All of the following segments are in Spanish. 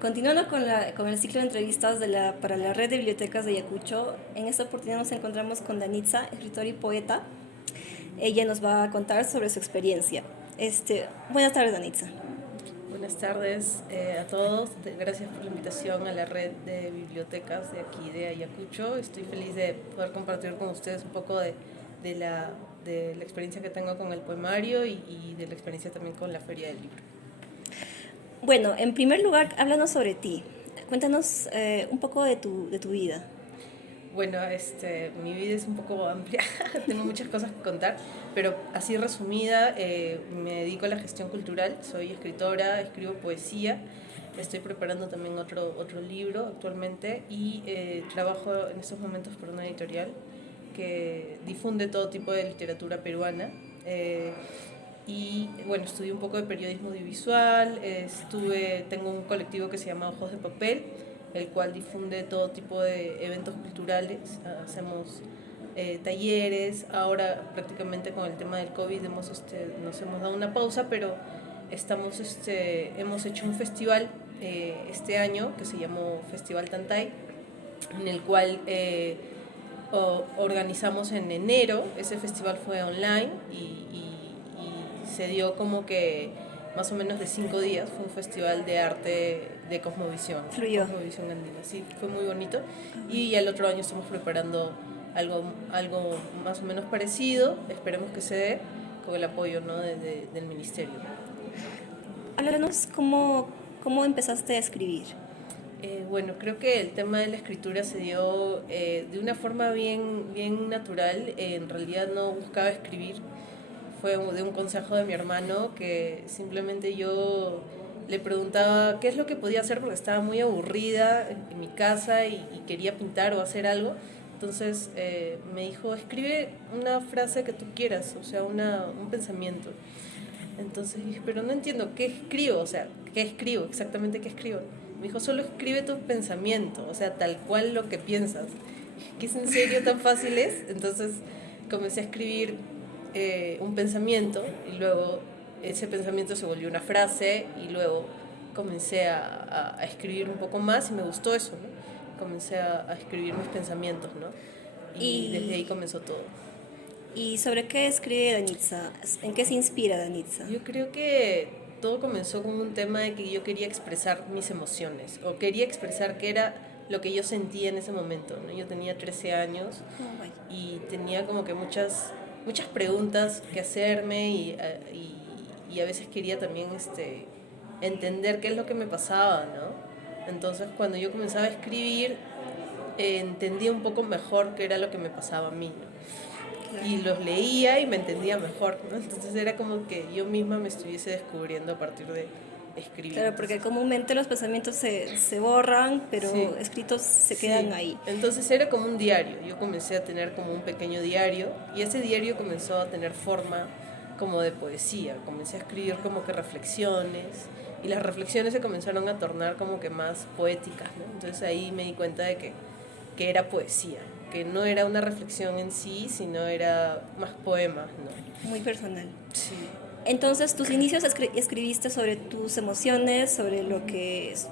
Continuando con el ciclo de entrevistas para la red de bibliotecas de Ayacucho, en esta oportunidad nos encontramos con Danitza, escritora y poeta. Ella nos va a contar sobre su experiencia. Buenas tardes, Danitza. Buenas tardes a todos. Gracias por la invitación a la red de bibliotecas de aquí de Ayacucho. Estoy feliz de poder compartir con ustedes un poco de la, de la experiencia que tengo con el poemario y de la experiencia también con la Feria del Libro. Bueno, en primer lugar, háblanos sobre ti. Cuéntanos un poco de tu vida. Bueno, mi vida es un poco amplia, tengo muchas cosas que contar, pero así resumida, me dedico a la gestión cultural, soy escritora, escribo poesía, estoy preparando también otro libro actualmente y trabajo en estos momentos por una editorial que difunde todo tipo de literatura peruana. Y bueno, estudié un poco de periodismo audiovisual, tengo un colectivo que se llama Ojos de Papel, el cual difunde todo tipo de eventos culturales, hacemos talleres, ahora prácticamente con el tema del COVID nos hemos dado una pausa, pero hemos hecho un festival este año que se llamó Festival Tantay, en el cual organizamos en enero. Ese festival fue online y se dio como que más o menos de 5 días. Fue un festival de arte de Cosmovisión, Fluyó. Cosmovisión Andina. Sí, fue muy bonito. Y el otro año estamos preparando algo más o menos parecido. Esperemos que se dé con el apoyo, ¿no?, del ministerio. Háblanos cómo empezaste a escribir. Bueno, creo que el tema de la escritura se dio de una forma bien natural. En realidad no buscaba escribir. Fue de un consejo de mi hermano que simplemente yo le preguntaba qué es lo que podía hacer porque estaba muy aburrida en mi casa y quería pintar o hacer algo. Entonces me dijo, escribe una frase que tú quieras, o sea, un pensamiento. Entonces dije, pero no entiendo, ¿qué escribo? O sea, ¿qué escribo? Exactamente, ¿qué escribo? Me dijo, solo escribe tu pensamiento, o sea, tal cual lo que piensas. Dije, ¿qué es en serio tan fácil es? Entonces comencé a escribir un pensamiento y luego ese pensamiento se volvió una frase y luego comencé a escribir un poco más y me gustó eso, ¿no? Comencé a escribir mis pensamientos, ¿no? Y desde ahí ¿Y, comenzó todo. y sobre qué escribe Danitza? ¿En qué se inspira Danitza? Yo creo que todo comenzó con un tema de que yo quería expresar mis emociones o quería expresar qué era lo que yo sentía en ese momento, ¿no? Yo tenía 13 años Oh, vaya. y tenía como que muchas preguntas que hacerme y a veces quería también entender qué es lo que me pasaba, ¿no? Entonces cuando yo comenzaba a escribir entendía un poco mejor qué era lo que me pasaba a mí, ¿no? Y Claro. los leía y me entendía mejor, ¿no? Entonces era como que yo misma me estuviese descubriendo a partir de escribir. Claro, porque Entonces, comúnmente los pensamientos se borran, sí, pero escritos se sí. quedan ahí. Entonces era como un diario. Yo comencé a tener como un pequeño diario y ese diario comenzó a tener forma como de poesía. Comencé a escribir como que reflexiones y las reflexiones se comenzaron a tornar como que más poéticas, ¿no? Entonces ahí me di cuenta de que era poesía, que no era una reflexión en sí, sino era más poemas, ¿no? Muy personal. Sí. Entonces, tus inicios escribiste sobre tus emociones, sobre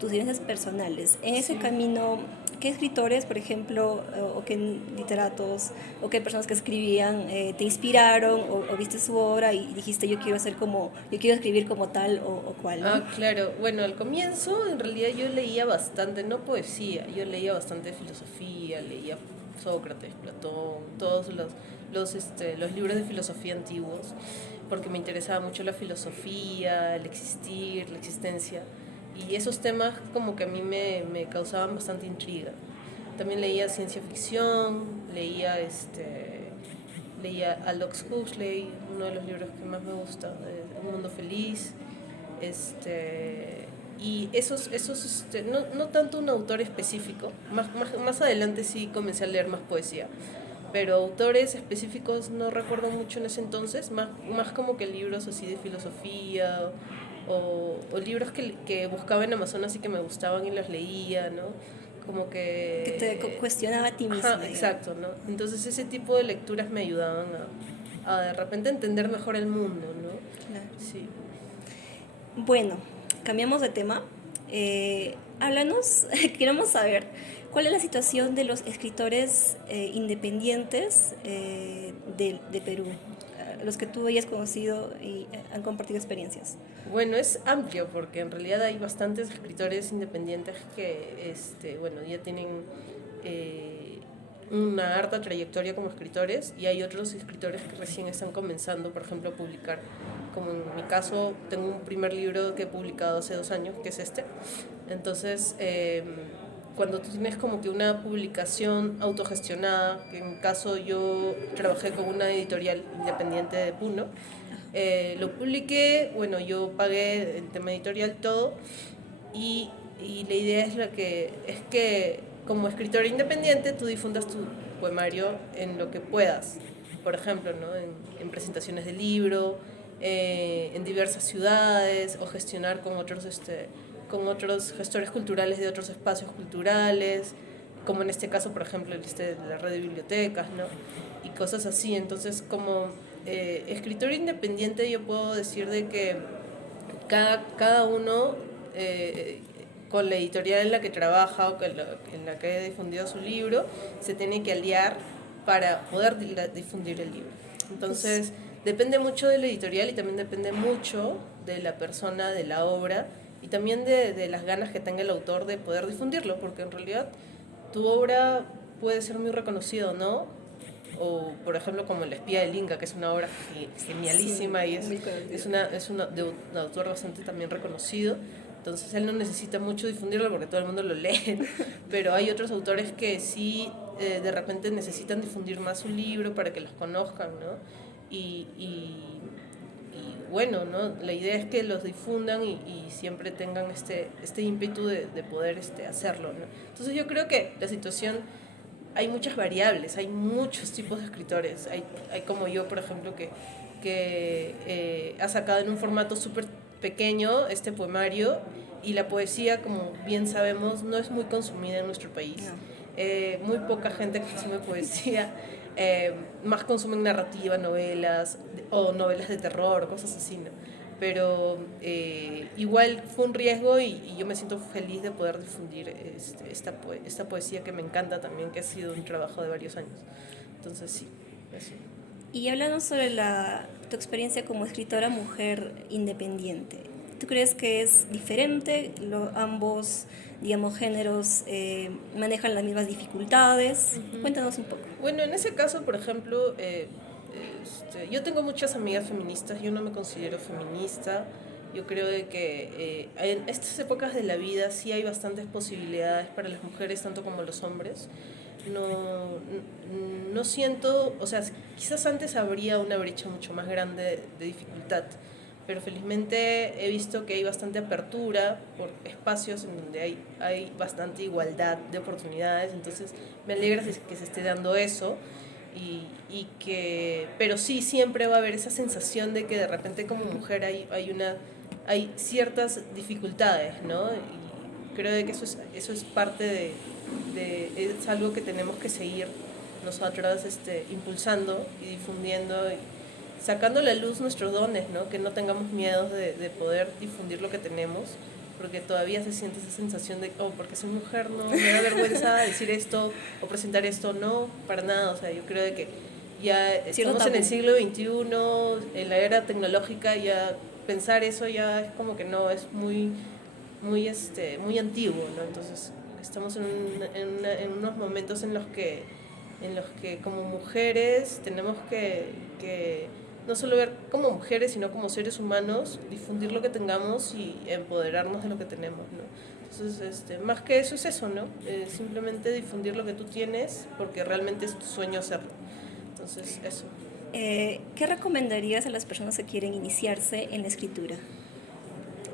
tus vivencias personales. En ese Sí. camino, ¿qué escritores, por ejemplo, o qué literatos, o qué personas que escribían te inspiraron o viste su obra y dijiste yo quiero escribir como tal o cual, ¿no? Claro. Bueno, al comienzo en realidad yo leía bastante, no poesía, yo leía bastante filosofía, leía Sócrates, Platón, todos los libros de filosofía antiguos, porque me interesaba mucho la filosofía, el existir, la existencia, y esos temas como que a mí me causaban bastante intriga. También leía ciencia ficción, leía Aldous Huxley, uno de los libros que más me gusta, Un Mundo Feliz. Y no tanto un autor específico, más adelante sí comencé a leer más poesía, pero autores específicos no recuerdo mucho en ese entonces, más como que libros así de filosofía o libros que buscaba en Amazonas y que me gustaban y los leía, ¿no? Como Que te que... cuestionaba a ti Ajá, misma, digamos. exacto, ¿no? Entonces ese tipo de lecturas me ayudaban a de repente entender mejor el mundo, ¿no? Claro. Sí. Bueno, cambiamos de tema. Háblanos, queremos saber cuál es la situación de los escritores independientes de Perú, los que tú hayas conocido y han compartido experiencias. Bueno, es amplio porque en realidad hay bastantes escritores independientes que, bueno, ya tienen una harta trayectoria como escritores y hay otros escritores que recién están comenzando, por ejemplo, a publicar. Como en mi caso, tengo un primer libro que he publicado hace 2 años, que es este. Entonces, cuando tú tienes como que una publicación autogestionada, que en mi caso yo trabajé con una editorial independiente de Puno, lo publiqué, bueno, yo pagué el tema editorial todo y la idea es que como escritor independiente tú difundas tu poemario en lo que puedas, por ejemplo, ¿no? en presentaciones de libro, en diversas ciudades o gestionar con otros gestores culturales de otros espacios culturales, como en este caso, por ejemplo, de la red de bibliotecas, ¿no? Y cosas así. Entonces, como escritor independiente, yo puedo decir de que cada uno, con la editorial en la que trabaja o en la que ha difundido su libro, se tiene que aliar para poder difundir el libro. Entonces, depende mucho de la editorial y también depende mucho de la persona, de la obra y también de las ganas que tenga el autor de poder difundirlo, porque en realidad tu obra puede ser muy reconocida o no, o por ejemplo como El espía del Inca, que es una obra genialísima, sí, y de un autor bastante también reconocido, entonces él no necesita mucho difundirlo porque todo el mundo lo lee, pero hay otros autores que sí de repente necesitan difundir más su libro para que los conozcan, ¿no? Y bueno, ¿no? La idea es que los difundan y siempre tengan este ímpetu de poder hacerlo, ¿no? Entonces yo creo que la situación, hay muchas variables, hay muchos tipos de escritores. Hay como yo, por ejemplo, que ha sacado en un formato súper pequeño este poemario y la poesía, como bien sabemos, no es muy consumida en nuestro país. No. Muy poca gente consume poesía, más consumen narrativa, novelas o novelas de terror, cosas así, ¿no? Pero igual fue un riesgo y yo me siento feliz de poder difundir esta poesía que me encanta también, que ha sido un trabajo de varios años. Entonces sí, eso. Y háblanos sobre tu experiencia como escritora mujer independiente. ¿Tú crees que es diferente? Ambos, digamos, géneros manejan las mismas dificultades. Cuéntanos un poco. Bueno, en ese caso, por ejemplo, yo tengo muchas amigas feministas, yo no me considero feminista. Yo creo de que en estas épocas de la vida sí hay bastantes posibilidades para las mujeres, tanto como los hombres. No siento, o sea, quizás antes habría una brecha mucho más grande de dificultad, pero felizmente he visto que hay bastante apertura por espacios en donde hay bastante igualdad de oportunidades, entonces me alegra que se esté dando eso pero sí siempre va a haber esa sensación de que de repente como mujer hay ciertas dificultades, ¿no? Y creo de que eso es parte es algo que tenemos que seguir nosotras impulsando y difundiendo y sacando a la luz nuestros dones, ¿no? Que no tengamos miedo de poder difundir lo que tenemos, porque todavía se siente esa sensación de, oh, porque soy mujer, no, me da vergüenza decir esto o presentar esto, no, para nada, o sea, yo creo de que ya estamos en el siglo XXI, en la era tecnológica, ya pensar eso ya es como que no, es muy antiguo, ¿no? Entonces estamos en unos momentos en los que como mujeres tenemos que no solo ver como mujeres, sino como seres humanos, difundir lo que tengamos y empoderarnos de lo que tenemos, ¿no? Entonces, más que eso es eso, ¿no? Simplemente difundir lo que tú tienes porque realmente es tu sueño hacerlo. Entonces, eso. ¿Qué recomendarías a las personas que quieren iniciarse en la escritura?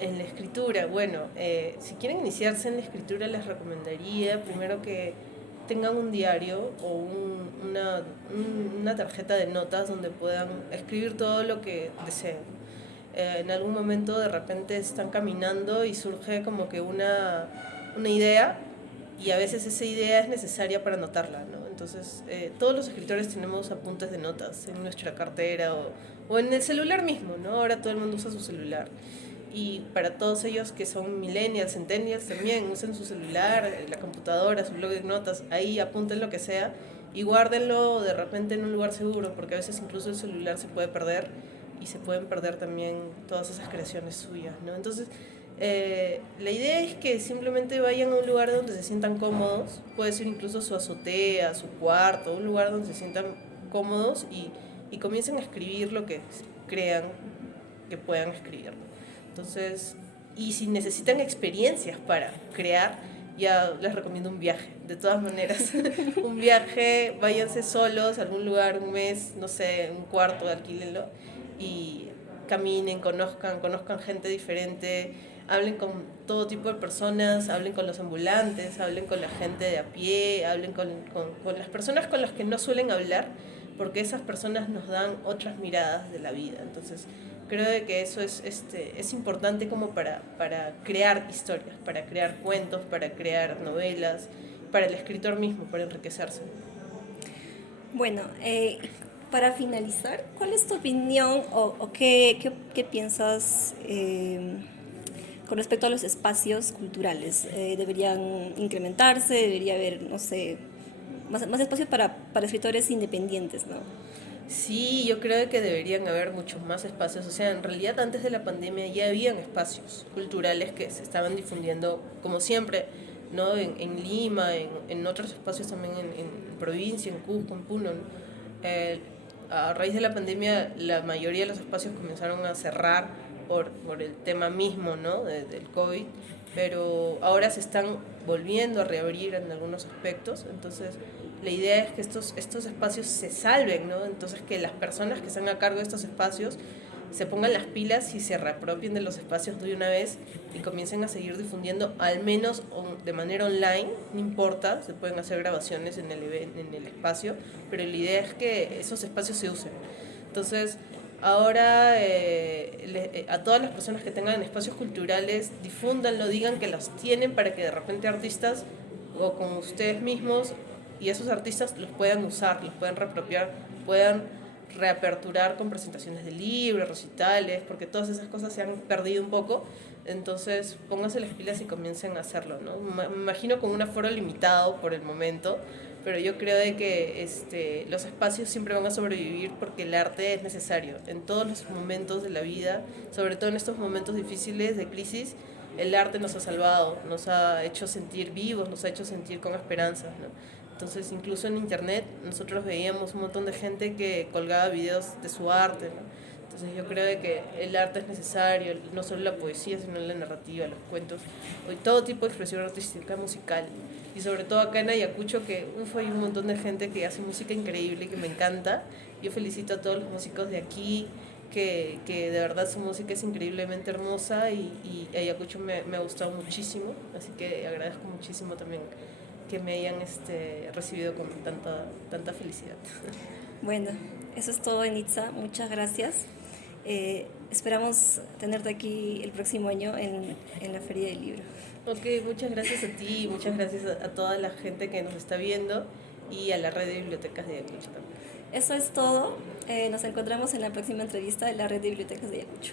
En la escritura, bueno, si quieren iniciarse en la escritura les recomendaría primero que tengan un diario o una tarjeta de notas donde puedan escribir todo lo que deseen. En algún momento de repente están caminando y surge como que una idea y a veces esa idea es necesaria para anotarla, ¿no? Entonces, todos los escritores tenemos apuntes de notas en nuestra cartera o en el celular mismo, ¿no? Ahora todo el mundo usa su celular. y para todos ellos que son millennials, centennials también, usen su celular, la computadora, su blog de notas, ahí apunten lo que sea y guárdenlo de repente en un lugar seguro, porque a veces incluso el celular se puede perder y se pueden perder también todas esas creaciones suyas, ¿no? Entonces, la idea es que simplemente vayan a un lugar donde se sientan cómodos, puede ser incluso su azotea, su cuarto, un lugar donde se sientan cómodos y comiencen a escribir lo que crean que puedan escribir. Entonces, y si necesitan experiencias para crear, ya les recomiendo un viaje, de todas maneras. Un viaje, váyanse solos a algún lugar, un mes, no sé, un cuarto, alquílenlo y caminen, conozcan gente diferente, hablen con todo tipo de personas, hablen con los ambulantes, hablen con la gente de a pie, hablen con las personas con las que no suelen hablar, porque esas personas nos dan otras miradas de la vida. Entonces, creo de que eso es importante como para crear historias, para crear cuentos, para crear novelas, para el escritor mismo, para enriquecerse. Bueno, para finalizar, ¿cuál es tu opinión o qué piensas con respecto a los espacios culturales? ¿Deberían incrementarse? ¿Debería haber, no sé, más espacio para escritores independientes, ¿no? Sí, yo creo que deberían haber muchos más espacios. O sea, en realidad antes de la pandemia ya habían espacios culturales que se estaban difundiendo, como siempre, ¿no? En Lima, en otros espacios también en provincia, en Cusco, en Puno, ¿no? Eh, a raíz de la pandemia, la mayoría de los espacios comenzaron a cerrar por el tema mismo, ¿no? Del COVID, pero ahora se están volviendo a reabrir en algunos aspectos. Entonces, la idea es que estos espacios se salven, ¿no? Entonces, que las personas que están a cargo de estos espacios se pongan las pilas y se reapropien de los espacios de una vez y comiencen a seguir difundiendo, al menos de manera online, no importa, se pueden hacer grabaciones en el espacio, pero la idea es que esos espacios se usen. Entonces, ahora a todas las personas que tengan espacios culturales, difúndanlo, digan que los tienen para que de repente artistas o con ustedes mismos y esos artistas los puedan usar, los puedan reapropiar, puedan reaperturar con presentaciones de libros, recitales, porque todas esas cosas se han perdido un poco. Entonces, pónganse las pilas y comiencen a hacerlo, ¿no? Me imagino con un aforo limitado por el momento, pero yo creo de que los espacios siempre van a sobrevivir porque el arte es necesario en todos los momentos de la vida, sobre todo en estos momentos difíciles de crisis. El arte nos ha salvado, nos ha hecho sentir vivos, nos ha hecho sentir con esperanzas, ¿no? Entonces, incluso en internet, nosotros veíamos un montón de gente que colgaba videos de su arte, ¿no? Entonces, yo creo de que el arte es necesario, no solo la poesía, sino la narrativa, los cuentos, y todo tipo de expresión artística, musical. Y sobre todo acá en Ayacucho, que hay un montón de gente que hace música increíble, que me encanta. Yo felicito a todos los músicos de aquí, que de verdad su música es increíblemente hermosa y Ayacucho me ha gustado muchísimo, así que agradezco muchísimo también que me hayan recibido con tanta felicidad. Bueno, eso es todo, Enitza. Muchas gracias. Esperamos tenerte aquí el próximo año en la Feria del Libro. Ok, muchas gracias a ti, muchas gracias a toda la gente que nos está viendo y a la red de bibliotecas de Ayacucho también. Eso es todo. Nos encontramos en la próxima entrevista de la Red de Bibliotecas de Ayacucho.